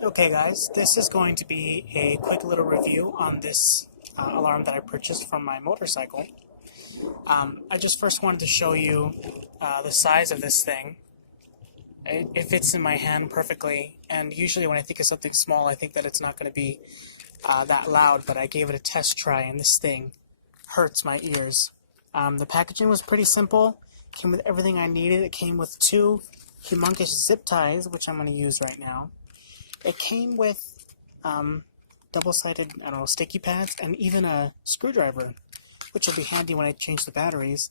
Okay guys, this is going to be a quick little review on this alarm that I purchased from my motorcycle. I just first wanted to show you the size of this thing. It fits in my hand perfectly, and usually when I think of something small I think that it's not going to be that loud, but I gave it a test try and this thing hurts my ears. The packaging was pretty simple, came with everything I needed. It came with two humongous zip ties, which I'm going to use right now. It came with double-sided, I don't know, sticky pads, and even a screwdriver, which will be handy when I change the batteries.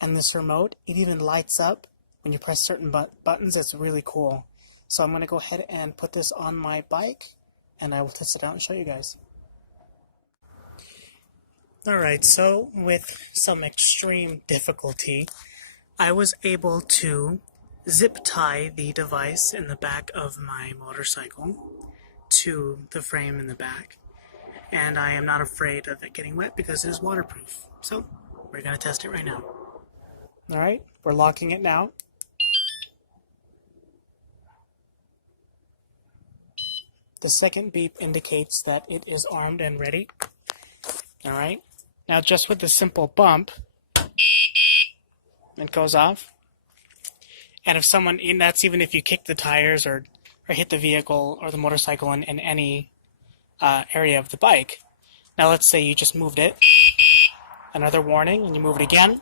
And this remote, it even lights up when you press certain buttons. It's really cool. So I'm going to go ahead and put this on my bike, and I will test it out and show you guys. Alright, so with some extreme difficulty, I was able to zip tie the device in the back of my motorcycle to the frame in the back, and I am not afraid of it getting wet because it is waterproof. So we're going to test it right now. Alright, we're locking it now. The second beep indicates that it is armed and ready. Alright, now just with the simple bump, it goes off. And if someone, and that's even if you kick the tires or hit the vehicle or the motorcycle in any area of the bike. Now let's say you just moved it. Another warning, and you move it again.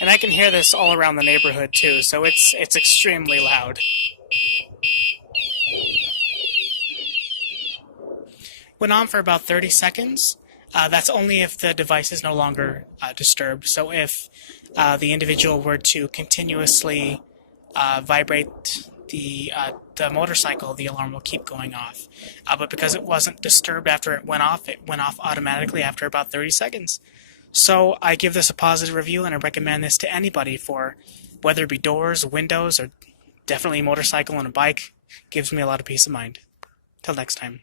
And I can hear this all around the neighborhood too, so it's extremely loud. Went on for about 30 seconds. That's only if the device is no longer disturbed. So if the individual were to continuously vibrate the motorcycle, the alarm will keep going off. But because it wasn't disturbed after it went off automatically after about 30 seconds. So I give this a positive review, and I recommend this to anybody for whether it be doors, windows, or definitely a motorcycle and a bike. Gives me a lot of peace of mind. Till next time.